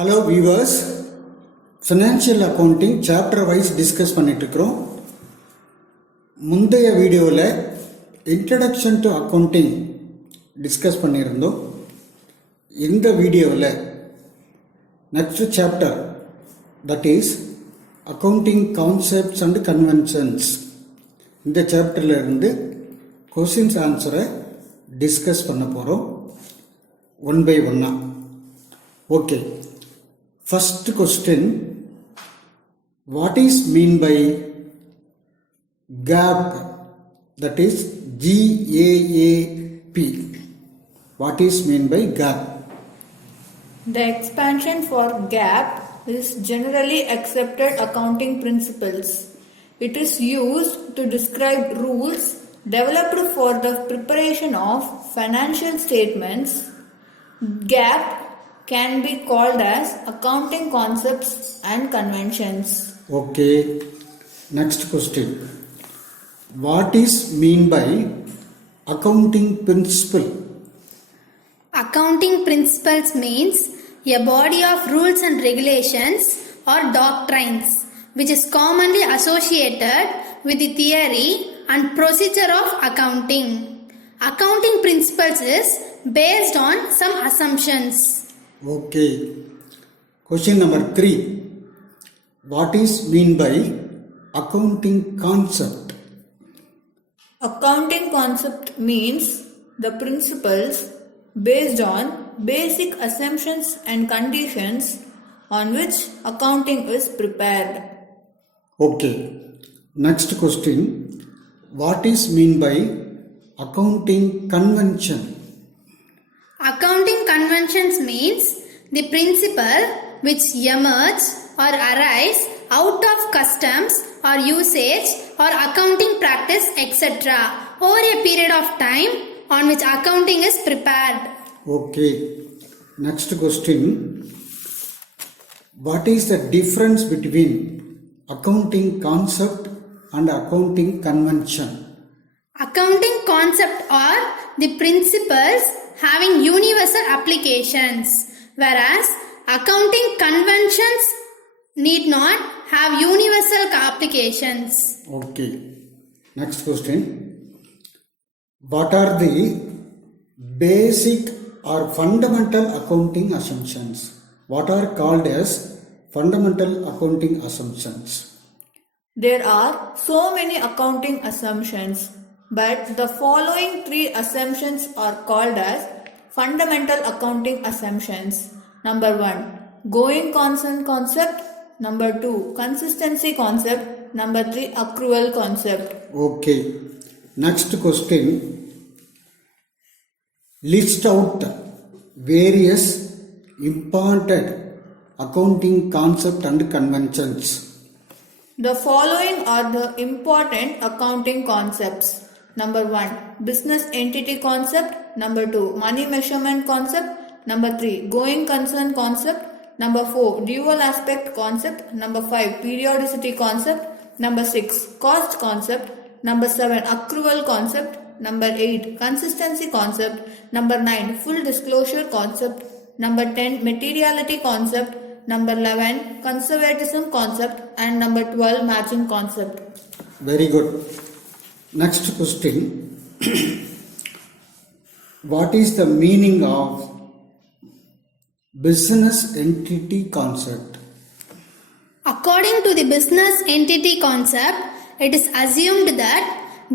Hello viewers, financial accounting chapter wise discuss பண்ணிட்டுருக்குறோம். முந்தைய வீடியோவில் இன்ட்ரடக்ஷன் டு அக்கௌண்டிங் டிஸ்கஸ் பண்ணியிருந்தோம். இந்த வீடியோவில் next chapter, that is accounting concepts and conventions, இந்த சாப்டரில் இருந்து கொஸ்டின்ஸ் ஆன்சரை டிஸ்கஸ் பண்ண போகிறோம் ஒன் பை ஒன்னாக. Okay, first question, what is mean by GAAP, that is GAAP? What is mean by GAAP? The expansion for GAAP is generally accepted accounting principles. It is used to describe rules developed for the preparation of financial statements. GAAP can be called as accounting concepts and conventions. Okay, next question. What is mean by accounting principle? Accounting principles means a body of rules and regulations or doctrines which is commonly associated with the theory and procedure of accounting. Accounting principles is based on some assumptions. Okay, question number 3. What is mean by accounting concept? Accounting concept means the principles based on basic assumptions and conditions on which accounting is prepared. Okay, next question. What is mean by accounting convention? Accounting conventions means the principle which emerge or arise out of customs or usage or accounting practice etc. over a period of time on which accounting is prepared. Okay, next question. What is the difference between accounting concept and accounting convention? Accounting concept are the principles having universal applications, whereas accounting conventions need not have universal applications. Okay, next question. What are the basic or fundamental accounting assumptions? What are called as fundamental accounting assumptions? There are so many accounting assumptions, but the following 3 assumptions are called as fundamental accounting assumptions. Number 1, going concern concept. Number 2, consistency concept. Number 3, accrual concept. Okay, next question. List out various important accounting concept and conventions. The following are the important accounting concepts. Number 1, business entity concept. Number 2, money measurement concept. Number 3, going concern concept. Number 4, dual aspect concept. Number 5, periodicity concept. Number 6, cost concept. Number 7, accrual concept. Number 8, consistency concept. Number 9, full disclosure concept. Number 10, materiality concept. Number 11, conservatism concept. And number 12, matching concept. Very good. Next question. What is the meaning of business entity concept? According to the business entity concept, it is assumed that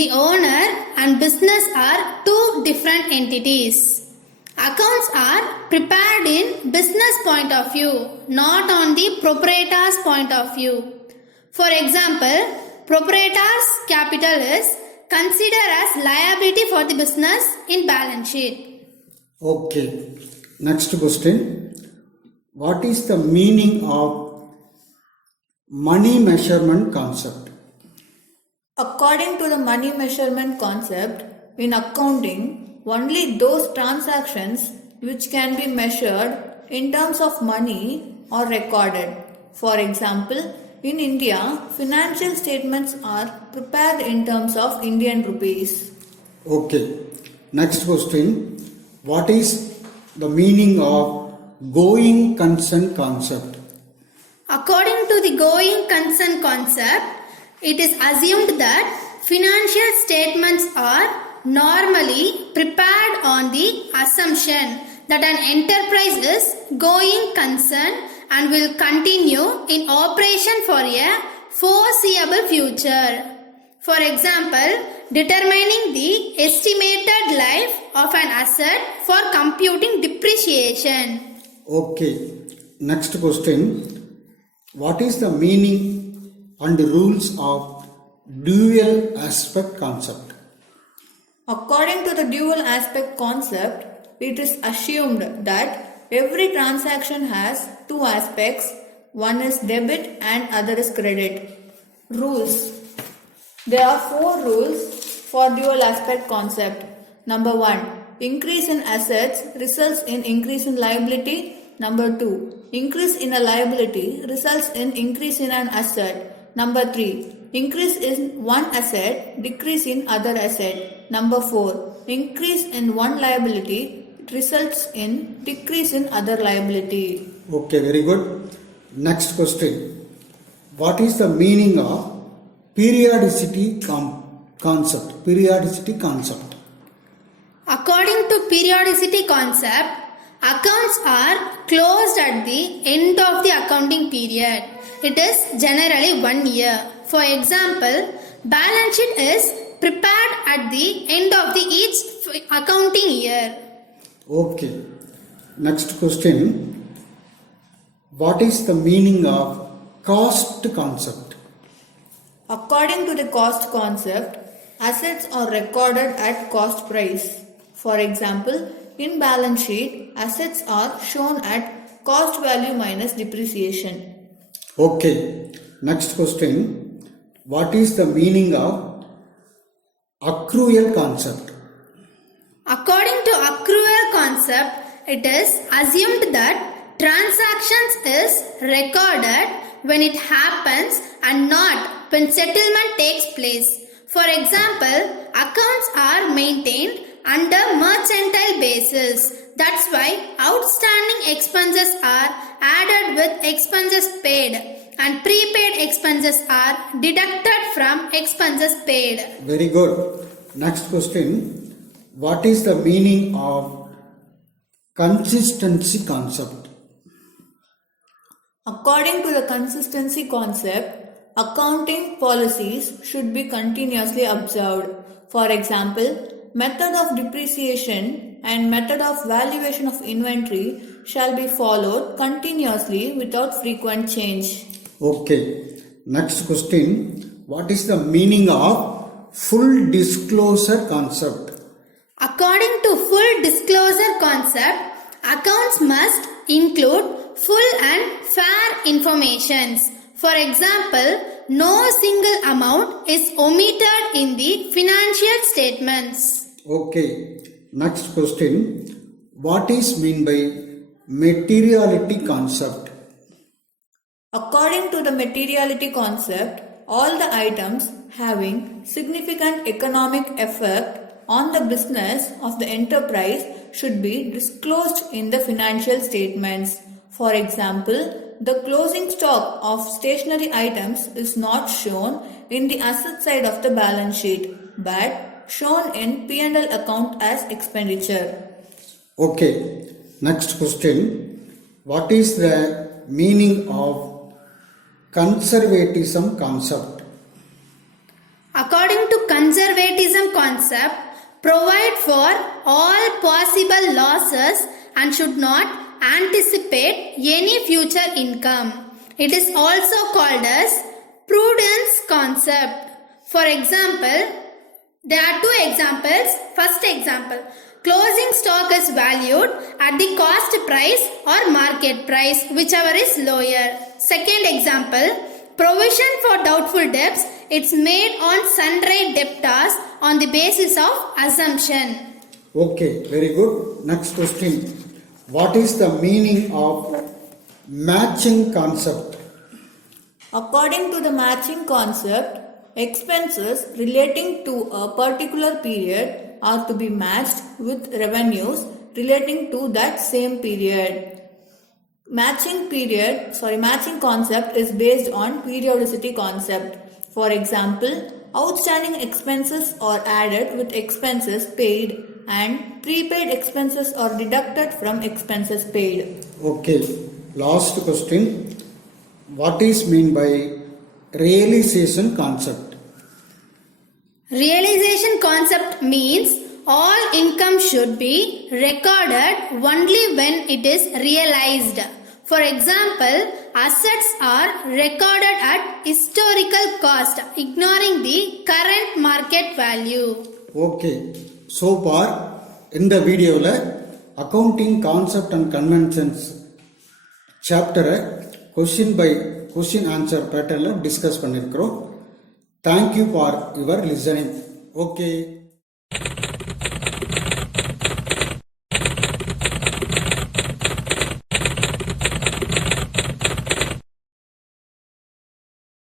the owner and business are two different entities. Accounts are prepared in business point of view, not on the proprietor's point of view. For example, proprietor's capital is considered as liability for the business in balance sheet. Okay, next question. What is the meaning of money measurement concept? According to the money measurement concept, in accounting, only those transactions which can be measured in terms of money are recorded. For example, in India, financial statements are prepared in terms of Indian rupees. Okay, next question. What is the meaning of going concern concept? According to the going concern concept, it is assumed that financial statements are normally prepared on the assumption that an enterprise is going concern and will continue in operation for a foreseeable future. For example, determining the estimated life of an asset for computing depreciation. Okay. Next question. What is the meaning and rules of dual aspect concept? According to the dual aspect concept, it is assumed that every transaction has two aspects, one is debit and other is credit. Rules. There are 4 rules for dual aspect concept. Number 1. Increase in assets results in increase in liability. Number 2. Increase in a liability results in increase in an asset. Number 3. Increase in one asset, decrease in other asset. Number 4. Increase in one liability results in decrease in other liability. Okay, very good. Next question. What is the meaning of periodicity concept? Periodicity concept. According to periodicity concept, accounts are closed at the end of the accounting period. It is generally 1 year. For example, balance sheet is prepared at the end of the each accounting year. Okay. Next question. What is the meaning of cost concept? According to the cost concept, assets are recorded at cost price. For example, in balance sheet, assets are shown at cost value minus depreciation. Okay. Next question. What is the meaning of accrual concept? According to accrual concept, it is assumed that transactions is recorded when it happens and not when settlement takes place. For example, accounts are maintained under mercantile basis. That's why outstanding expenses are added with expenses paid and prepaid expenses are deducted from expenses paid. Very good. Next question. What is the meaning of consistency concept? According to the consistency concept, accounting policies should be continuously observed. For example, method of depreciation and method of valuation of inventory shall be followed continuously without frequent change. Okay. Next question. What is the meaning of full disclosure concept? According to full disclosure concept, accounts must include full and fair informations. For example, no single amount is omitted in the financial statements. Okay. Next question. What is meant by materiality concept? According to the materiality concept, all the items having significant economic effect on the business of the enterprise should be disclosed in the financial statements. For example, the closing stock of stationery items is not shown in the asset side of the balance sheet but shown in P&L account as expenditure. Okay. Next question. What is the meaning of conservatism concept? According to conservatism concept, provide for all possible losses and should not anticipate any future income. It is also called as prudence concept. For example, there are 2 examples. First example, closing stock is valued at the cost price or market price, whichever is lower. Second example, provision for doubtful debts, it's made on sundry debtors on the basis of assumption. Okay, very good. Next question. What is the meaning of matching concept? According to the matching concept, expenses relating to a particular period are to be matched with revenues relating to that same period. matching concept is based on periodicity concept. For example, outstanding expenses are added with expenses paid and prepaid expenses are deducted from expenses paid. Okay, last question. What is mean by realization concept? Realization concept means all income should be recorded only when it is realized. For example, assets are recorded at historical cost, ignoring the current market value. Okay, so far இந்த வீடியோவில் accounting concept and conventions சாப்டரை question by question answer பேட்டர்னில் டிஸ்கஸ் பண்ணியிருக்கிறோம். Thank you for your listening. Okay.